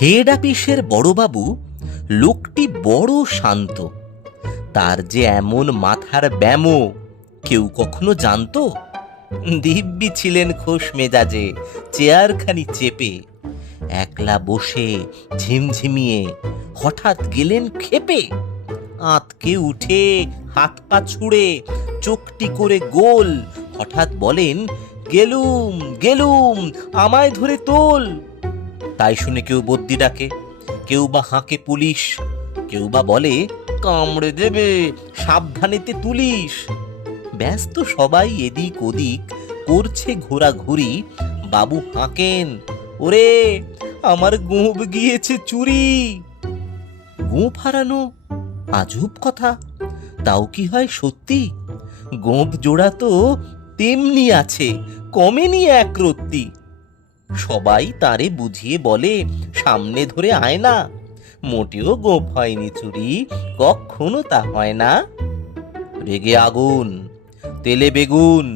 Head অফিসের বড়বাবু লোকটি বড় শান্ত। তার যে এমন মাথার ব্যামো কেউ কখনো জানতো? দিব্যি ছিলেন খোশ মেজাজে, চেয়ারখানি চেপে একলা বসে ঝিমঝিমিয়ে হঠাৎ গেলেন ক্ষেপে। আঁতকে উঠে হাত পা ছুঁড়ে চোখটি করে গোল হঠাৎ বলেন, গেলুম গেলুম, আমায় ধরে তোল। তাই শুনে কেউ বদ্যি ডাকে, কেউ বা হাঁকে পুলিশ, কেউ বা বলে কামড়ে দেবে, সাবধানেতে তুলিস। ব্যস্ত সবাই এদিক ওদিক করছে ঘোরাঘুরি। বাবু হাঁকেন, ওরে আমার গোঁফ গিয়েছে চুরি। গোঁফ হারানো আজব কথা, তাও কি হয় সত্যি? গোঁফ জোড়া তো তেমনি আছে, কমেনি এক রত্তি। সবাই তারে বুঝিয়ে বলে, সামনে ধরে আয় না, মোটেও গোঁফ হয়নি চুরি, কখনো তা হয় না। রেগে আগুন, তেলে বেগুন,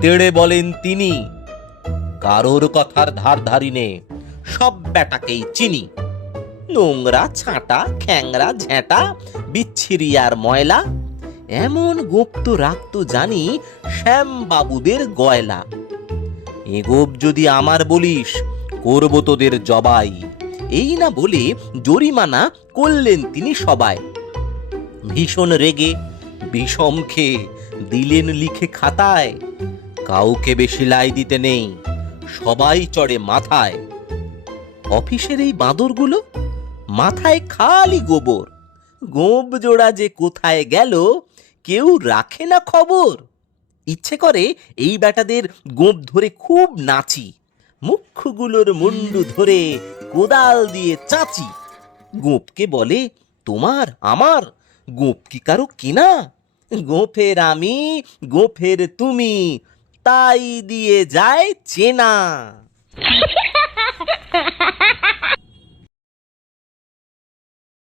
তেড়ে বলেন তিনি, কারোর কথার ধার ধারি নে, সব বেটাকেই চিনি। নোংরা ছাঁটা খ্যাংরা ঝ্যাঁটা বিচ্ছিরি আর ময়লা, এমন গোঁফ তো রাখতো জানি শ্যাম বাবুদের গয়লা। এ গোঁফ যদি আমার বলিস, করব তোদের জবাই। এই না বলে জরিমানা করলেন তিনি সবাই। ভীষণ রেগে বিষম খেয়ে দিলেন লিখে খাতায়, কাউকে বেশি লাই দিতে নেই, সবাই চড়ে মাথায়। অফিসের এই বাঁদরগুলো মাথায় খালি গোবর, গোঁফ জোড়া যে কোথায় গেল কেউ রাখে না খবর। ইচ্ছে করে এই বেটাদের গোঁফ ধরে খুব নাচি, মুখগুলোর মুন্ডু ধরে কোদাল দিয়ে চাচি। গোঁফকে বলে, তোমার আমার গোঁফ কি কারো কিনা? গোঁফের আমি গোঁফের তুমি, তাই দিয়ে যায় চেনা।